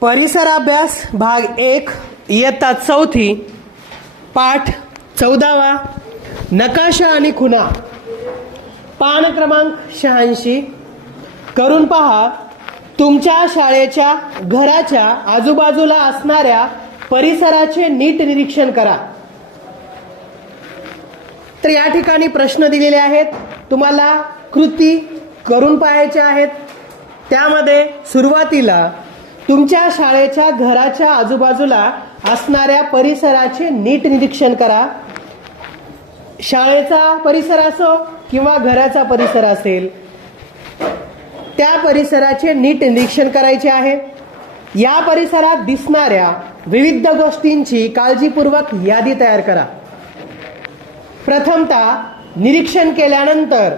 परिसराभ्यास भाग एक. इयत्ता चौथी पाठ चौदावा नकाशा आणि खुणा. पान क्रमांक शहाऐंशी. करून पहा तुमच्या शाळेच्या घराच्या आजूबाजूला असणाऱ्या परिसराचे नीट निरीक्षण करा. तर या ठिकाणी प्रश्न दिलेले आहेत. तुम्हाला कृती करून पाहायच्या आहेत. त्यामध्ये सुरुवातीला तुमच्या शाळेच्या घराच्या आजूबाजूला असणाऱ्या परिसराचे नीट निरीक्षण करा. शाळेचा परिसर असो किंवा घराचा परिसर असेल त्या परिसराचे नीट निरीक्षण करायचे आहे. या परिसरात दिसणाऱ्या विविध गोष्टींची काळजीपूर्वक यादी तयार करा. प्रथमतः निरीक्षण केल्यानंतर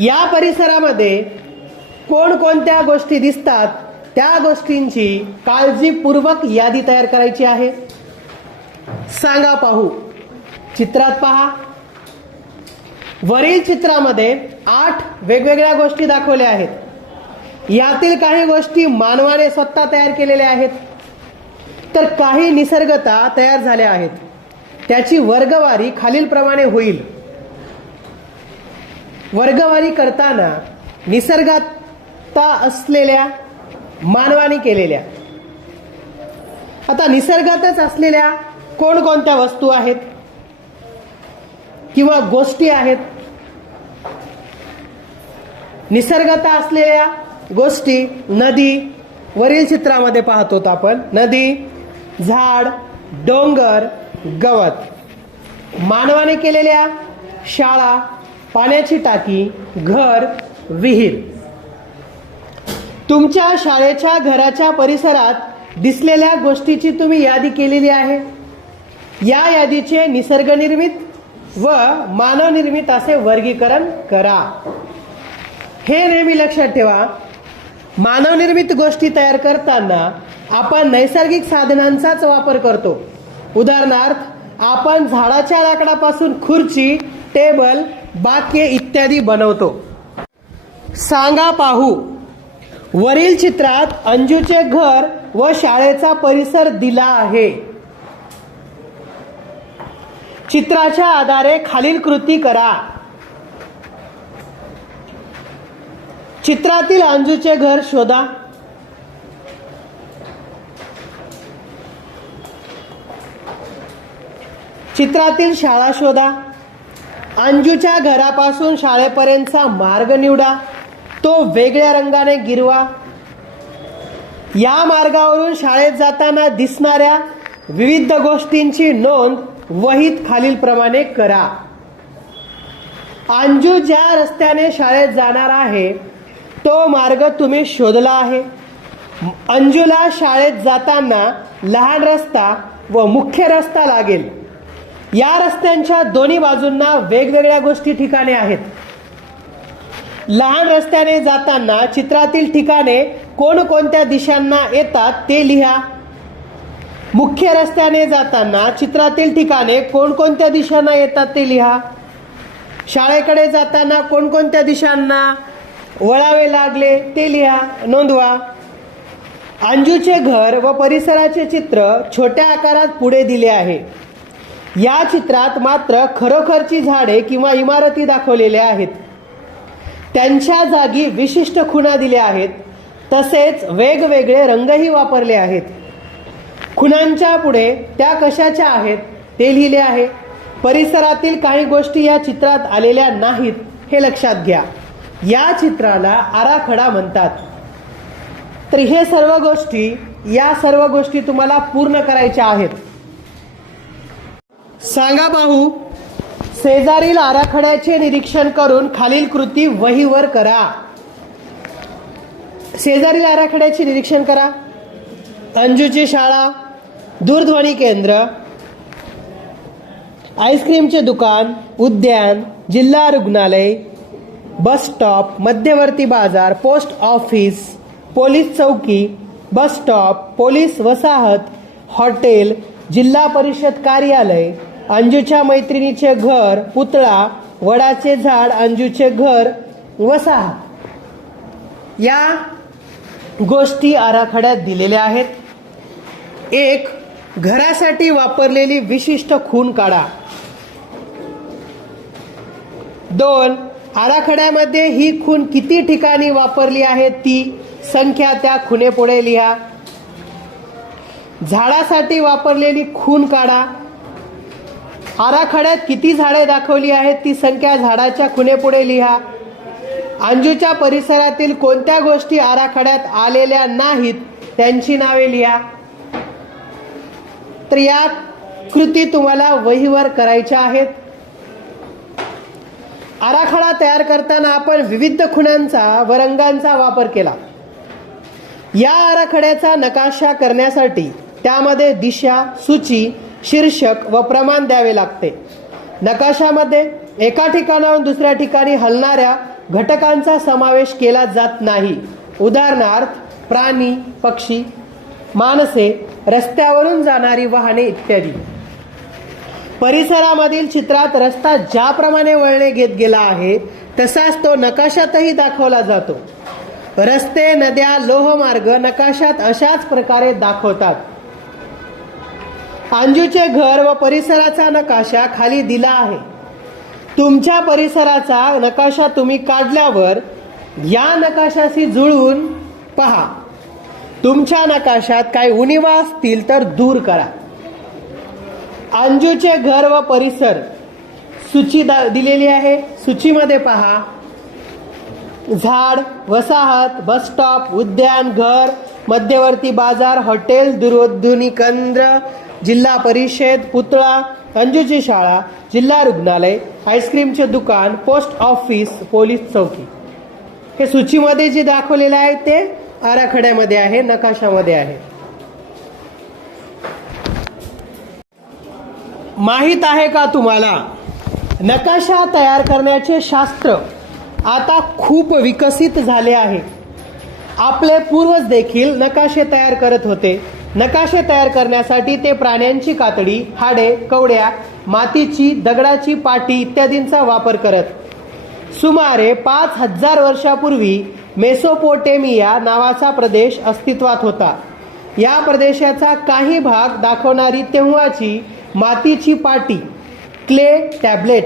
या परिसरामध्ये कोणकोणत्या गोष्टी दिसतात त्या गोष्टींची काळजीपूर्वक यादी तयार करायची आहे. सांगा पाहू. चित्रात पहा. वरील चित्रामध्ये आठ वेगवेगळ्या गोष्टी दाखवल्या आहेत. यातील काही गोष्टी मानवाने स्वतः तयार केलेल्या आहेत. तर काही निसर्गता तयार झाल्या आहेत. त्याची वर्गवारी खालीलप्रमाणे होईल. वर्गवारी करताना निसर्गात असलेल्या मानवाने केलेल्या. आता निसर्गातच असलेल्या कोणकोणत्या वस्तू आहेत? किंवा गोष्टी आहेत? निसर्गता असलेल्या गोष्टी नदी वरील चित्रामध्ये पाहतो आपण. नदी झाड डोंगर गवत. मानवाने केलेल्या शाळा पाण्याची टाकी घर विहीर. तुमच्या शाळेच्या घराच्या परिसरात दिसलेल्या गोष्टीची तुम्ही यादी केलेली आहे. या यादीचे निसर्गनिर्मित व मानवनिर्मित असे वर्गीकरण करा. हे नेहमी लक्षात ठेवा. मानवनिर्मित गोष्टी तयार करताना आपण नैसर्गिक साधनांचाच वापर करतो. उदाहरणार्थ आपण झाडाच्या लाकडापासून खुर्ची टेबल बाके इत्यादी बनवतो. सांगा पाहू. वरील चित्रात अंजूचे घर व शाळेचा परिसर दिला आहे. चित्राच्या आधारे खालील कृती करा. चित्रातील अंजूचे घर शोधा. चित्रातील शाळा शोधा. अंजूच्या घरापासून शाळेपर्यंतचा मार्ग निवडा. तो वेगळ्या रंगाने गिरवा. या मार्गावरून शाळेत जाताना दिसणाऱ्या विविध गोष्टींची नोंद वहीत खालीलप्रमाणे करा. अंजू ज्या रस्त्याने शाळेत जाणार आहे तो मार्ग तुम्ही शोधला आहे. अंजूला शाळेत जाताना लहान रस्ता व मुख्य रस्ता लागेल. या रस्त्यांच्या दोन्ही बाजूंना वेगवेगळ्या गोष्टी ठिकाणे आहेत. लहान रस्त्याने जाताना चित्रातील ठिकाणे कोणकोणत्या दिशांना येतात ते लिहा. मुख्य रस्त्याने जाताना चित्रातील ठिकाणे कोणकोणत्या दिशांना येतात ते लिहा. शाळेकडे जाताना कोणकोणत्या दिशांना वळावे लागले ते लिहा. नोंदवा. अंजूचे घर व परिसराचे चित्र छोट्या आकारात पुढे दिले आहे. या चित्रात मात्र खरोखरची झाडे किंवा इमारती दाखवलेल्या आहेत. त्यांच्या जागी विशिष्ट खुणा दिल्या आहेत. तसेच वेगवेगळे रंगही वापरले आहेत. खुणांच्या पुढे त्या कशाच्या आहेत ते लिहिले आहे. परिसरातील काही गोष्टी या चित्रात आलेल्या नाहीत हे लक्षात घ्या. या चित्राला आराखडा म्हणतात. तर हे सर्व गोष्टी या सर्व गोष्टी तुम्हाला पूर्ण करायच्या आहेत. सांगा पाहू शेजारील आराखड्याचे निरीक्षण करून खालील कृती वहीवर करा. शेजारील आराखड्याचे निरीक्षण करा. अंजूची शाळा दूरध्वनी केंद्र आईस्क्रीमचे दुकान उद्यान जिल्हा रुग्णालय बस स्टॉप मध्यवर्ती बाजार पोस्ट ऑफिस पोलीस चौकी बस स्टॉप पोलीस वसाहत हॉटेल जिल्हा परिषद कार्यालय अंजूच्या मैत्रिणीचे घर पुतळा वडाचे झाड अंजूचे घर वसाहत या गोष्टी आराखड्यात दिलेल्या आहेत. एक घरासाठी वापरलेली विशिष्ट खून काढा. दोन आराखड्यामध्ये ही खून किती ठिकाणी वापरली आहे ती संख्या त्या खुणेपुढे लिहा. झाडासाठी वापरलेली खून काढा. आराखड्यात किती झाडे दाखवली आहेत ती संख्या झाडाच्या खुणेपुढे लिहा. अंजूच्या परिसरातील कोणत्या गोष्टी आराखड्यात आलेल्या नाहीत त्यांची नावे लिहा. तर या कृती तुम्हाला वहीवर करायच्या आहेत. आराखडा तयार करताना आपण विविध खुणांचा व रंगांचा वापर केला. या आराखड्याचा नकाशा करण्यासाठी त्यामध्ये दिशा सूची शीर्षक व प्रमाण द्यावे लागते. नकाशामध्ये एका ठिकाणाहून दुसऱ्या ठिकाणी हलणाऱ्या घटकांचा समावेश केला जात नाही. उदाहरणार्थ प्राणी पक्षी माणसे रस्त्यावरून जाणारी वाहने इत्यादी. परिसरामधील चित्रात रस्ता ज्याप्रमाणे वळणे घेत गेला आहे तसाच तो नकाशातही दाखवला जातो. रस्ते नद्या लोहमार्ग नकाशात अशाच प्रकारे दाखवतात. अंजूचे घर व परिसराचा नकाशा खाली दिला आहे. तुमच्या परिसराचा नकाशा तुम्ही काढल्यावर या नकाशाशी जुळवून पहा. तुमच्या नकाशात काही उणिवा असतील तर दूर करा. अंजूचे घर व परिसर सूची दिलेली आहे. सूचीमध्ये पहा. झाड वसाहत बस स्टॉप उद्यान घर मध्यवर्ती बाजार हॉटेल दूरध्वनी केंद्र जिल्हा परिषद पुतळा अंजूची शाळा जिल्हा रुग्णालय आईस्क्रीमचे दुकान पोस्ट ऑफिस पोलीस चौकी. हे सूचीमध्ये जे दाखवलेलं आहे ते आराखड्यामध्ये आहे नकाशामध्ये आहे. माहीत आहे का तुम्हाला? नकाशा तयार करण्याचे शास्त्र आता खूप विकसित झाले आहे. आपले पूर्वज देखील नकाशे तयार करत होते. नकाशे तयार करण्यासाठी ते प्राण्यांची कातडी हाडे कवड्या मातीची दगडाची पाटी इत्यादींचा वापर करत. सुमारे पाच हजार वर्षापूर्वी मेसोपोटेमिया नावाचा प्रदेश अस्तित्वात होता. या प्रदेशाचा काही भाग दाखवणारी तेव्हाची मातीची पाटी क्ले टॅबलेट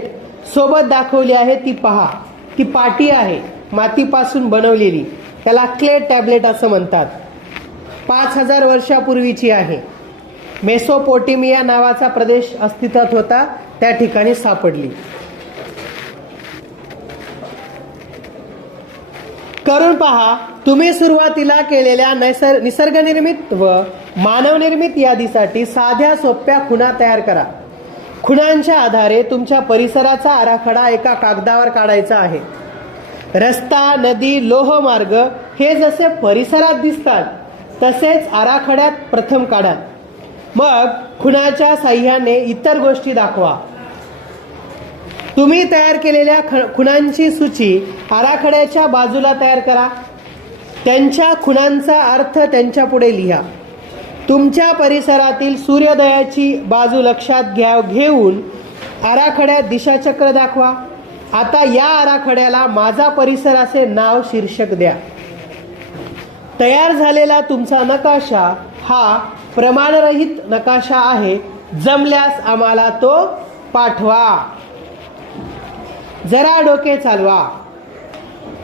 सोबत दाखवली आहे ती पहा. ती पाटी आहे मातीपासून बनवलेली. त्याला क्ले टॅबलेट असं म्हणतात. पाच हजार वर्षापूर्वीची आहे. मेसोपोटेमिया नावाचा प्रदेश अस्तित्वात होता त्या ठिकाणी सापडली. करून पहा तुम्ही सुरुवातीला केलेल्या नैसर्ग निसर्गनिर्मित व मानवनिर्मित यादीसाठी साध्या सोप्या खुणा तयार करा. खुणांच्या आधारे तुमच्या परिसराचा आराखडा एका कागदावर काढायचा आहे. रस्ता नदी लोहमार्ग हे जसे परिसरात दिसतात तसेच आराखड्यात प्रथम काढा. मग खुणाच्या साह्याने इतर गोष्टी दाखवा. तुम्ही तयार केलेल्या ख- खुणांची सूची आराखड्याच्या बाजूला तयार करा. त्यांच्या खुणांचा अर्थ त्यांच्या पुढे लिहा. तुमच्या परिसरातील सूर्योदयाची बाजू लक्षात घ्या घेऊन आराखड्यात दिशाचक्र दाखवा. आता या आराखड्याला माझा परिसर असे नाव शीर्षक द्या. तयार झालेला तुमचा नकाशा हा प्रमाणरहित नकाशा आहे. जमल्यास आम्हाला तो पाठवा. जरा डोके चालवा.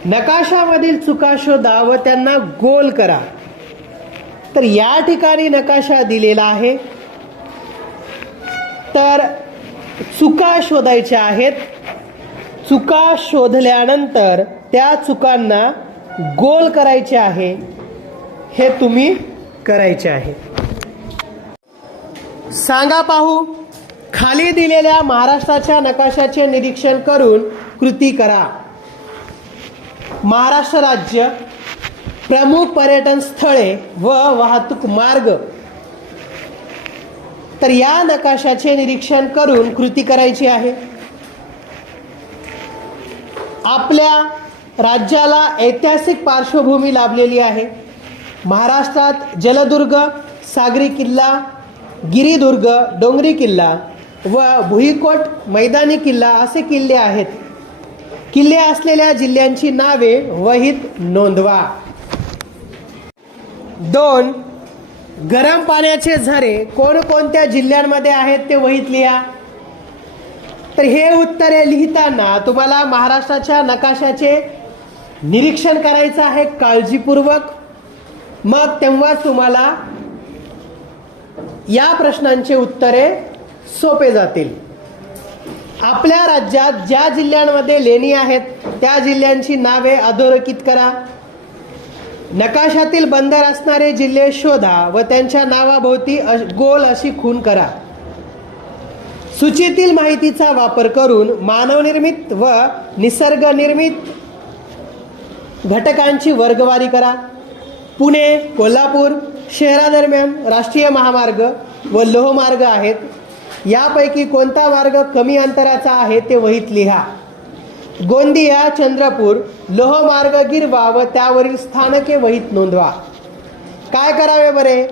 नकाशामधील चुका शोधा व त्यांना गोल करा. तर या ठिकाणी नकाशा दिलेला आहे. तर चुका शोधायच्या आहेत. चुका शोधल्यानंतर त्या चुकांना गोल करायचे आहे. हे तुम्ही करायचे आहे. सांगा पाहू खाली दिलेल्या महाराष्ट्राच्या नकाशाचे निरीक्षण करून कृती करा. महाराष्ट्र राज्य प्रमुख पर्यटन स्थळे व वाहतूक मार्ग. तर या नकाशाचे निरीक्षण करून कृती करायची आहे. आपल्या राज्याला ऐतिहासिक पार्श्वभूमी लाभलेली आहे. महाराष्ट्रात जलदुर्ग सागरी किल्ला गिरिदुर्ग डोंगरी किल्ला व भुईकोट मैदानी किल्ला असे किल्ले आहेत. किल्ले असलेल्या जिल्ह्यांची नावे वहीत नोंदवा. दोन गरम पाण्याचे झरे कोणकोणत्या जिल्ह्यांमध्ये आहेत ते वहीत लिहा. तर हे उत्तरे लिहिताना तुम्हाला महाराष्ट्राच्या नकाशाचे निरीक्षण करायचं आहे काळजीपूर्वक. मग तेव्हाच तुम्हाला या प्रश्नांची उत्तरे सोपे जातील. आपल्या राज्यात ज्या जिल्ह्यांमध्ये लेणी आहेत त्या जिल्ह्यांची नावे अधोरेखित करा. नकाशातील बंदर असणारे जिल्हे शोधा व त्यांच्या नावाभोवती अश- गोल अशी खून करा. सूचीतील माहितीचा वापर करून मानवनिर्मित व निसर्गनिर्मित घटकांची वर्गवारी करा. पुणे कोल्हापूर शहरादरम्यान राष्ट्रीय महामार्ग व लोहमार्ग आहेत. यापैकी कोणता मार्ग कमी अंतराचा आहे ते वहीत लिहा. गोंदिया चंद्रपूर लोहमार्ग गिरवा व त्यावरील स्थानके वहीत नोंदवा. काय करावे बरे?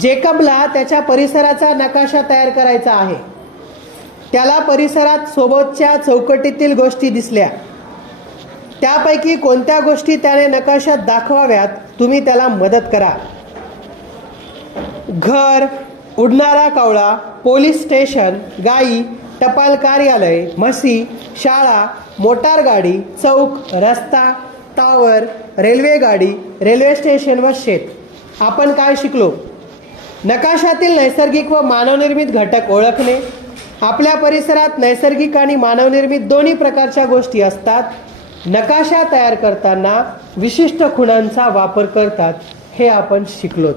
जेकबला त्याच्या परिसराचा नकाशा तयार करायचा आहे. त्याला परिसरात सोबतच्या चौकटीतील गोष्टी दिसल्या. त्यापैकी कोणत्या गोष्टी त्याने नकाशात दाखवाव्यात तुम्ही त्याला मदत करा. घर उडणारा कावळा पोलीस स्टेशन गाई टपाल कार्यालय म्हसी शाळा मोटार गाडी चौक रस्ता टावर रेल्वे गाडी रेल्वे स्टेशन व शेत. आपण काय शिकलो? नकाशातील नैसर्गिक व मानवनिर्मित घटक ओळखणे. आपल्या परिसरात नैसर्गिक आणि मानवनिर्मित दोन्ही प्रकारच्या गोष्टी असतात. नकाशा तयार करताना विशिष्ट खुणांचा वापर करतात हे आपण शिकलोत.